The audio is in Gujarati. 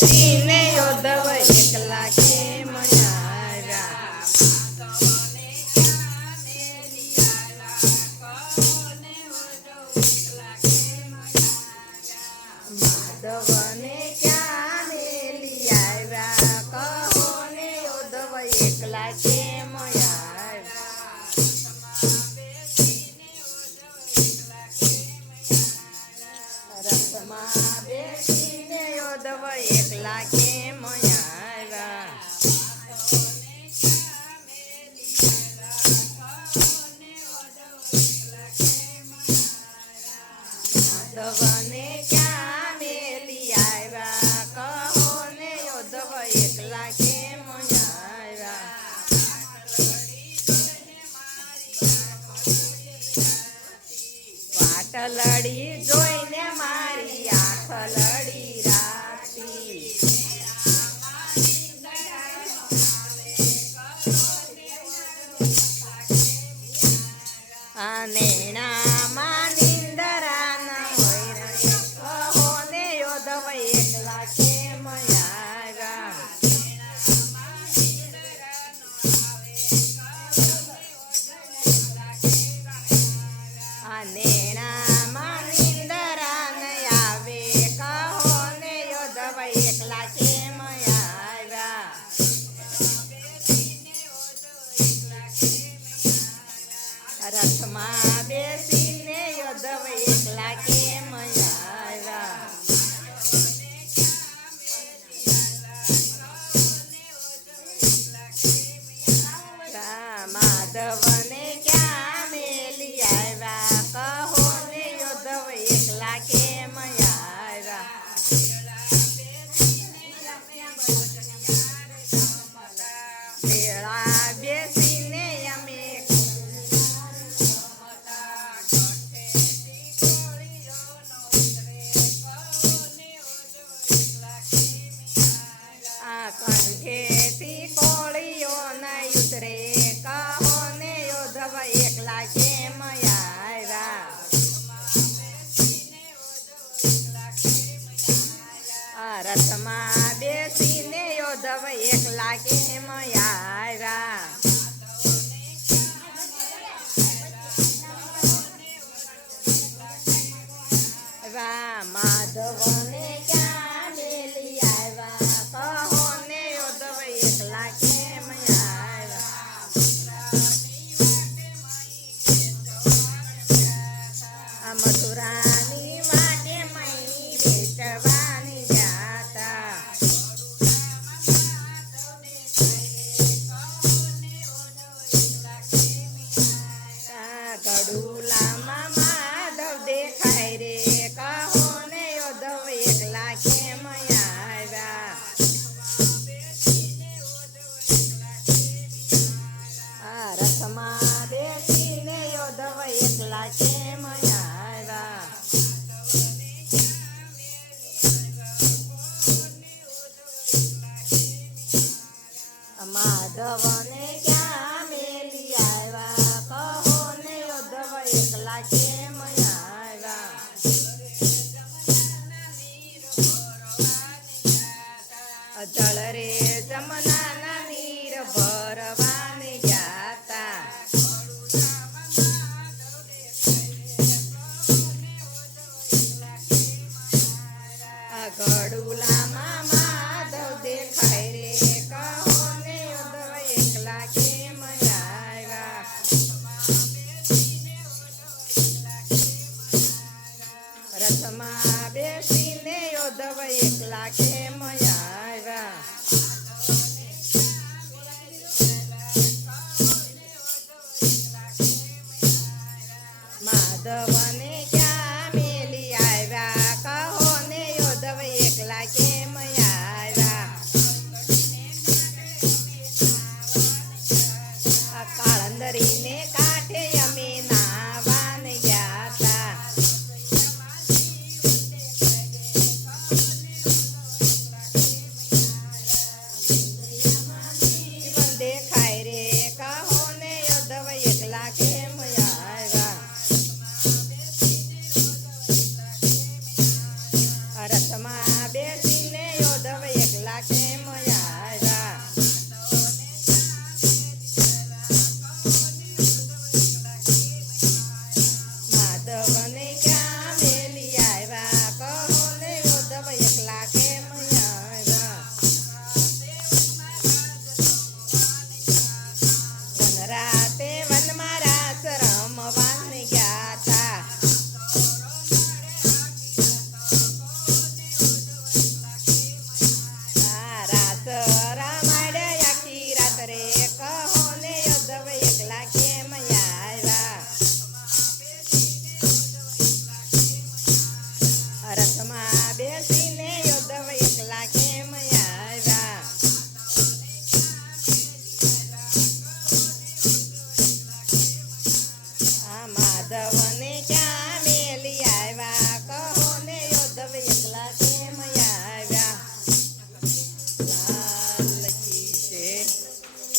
બેસીને યોદવ એકલા કેમ આવ્યા માધવને ક્યાં મેલી આવ્યા કહો ને યોદવ એકલા કેમ આવ્યા રથમાં બેસીને યોદવ એકલા કેમ આવ્યા માધવને ક્યાં મેલી આવ્યા કહો ને યોદવ એકલા કેમ આવ્યા પાટલડી જોઈને મારી આંખ લડી રાખતી નેણામાં નિંદરા ન હોય કહો ને યોદવ એકલા કેમ આવ્યા નેણામાં નિંદરા ન આવે કહો ને યોદવ એકલા કેમ આવ્યા રથમાં બેસીને યોદવ એકલા કેમ આવ્યા માધવને ક્યાં મેલી આવ્યા કહો ને યોદવ એકલા કેમ આવ્યા પેલા બેસીને અમે કંઠેથી કોળીઓ ન ઉતરે કહો ને યોદવ એકલા કેમ આવ્યા રથમાં બેસીને યોદવ એકલા કેમ આવ્યા માધવને ક્યાં મેલી આવ્યા કહો ને યોદવ એકલા કેમ આવ્યા મથુરાની માટે મહી વેચવાની જાતા ગડુલામાં માધવ દેખાય રે કહો ને યોદવ એકલા કેમ આવ્યા રથમાં બેસીને યોદવ એકલા કેમ આવ્યા માધવને ક્યાં મેલી આવ્યા કહો ને યોદવ એકલા કેમ આવ્યા જળ રે જમનાના નીર ભરવાને જાતા ગડુલામાં માધવ દેખાય રે કહો ને યોદવ એકલા કેમ આવ્યા રથમાં બેસીને યોદવ એકલા કેમ આવ્યા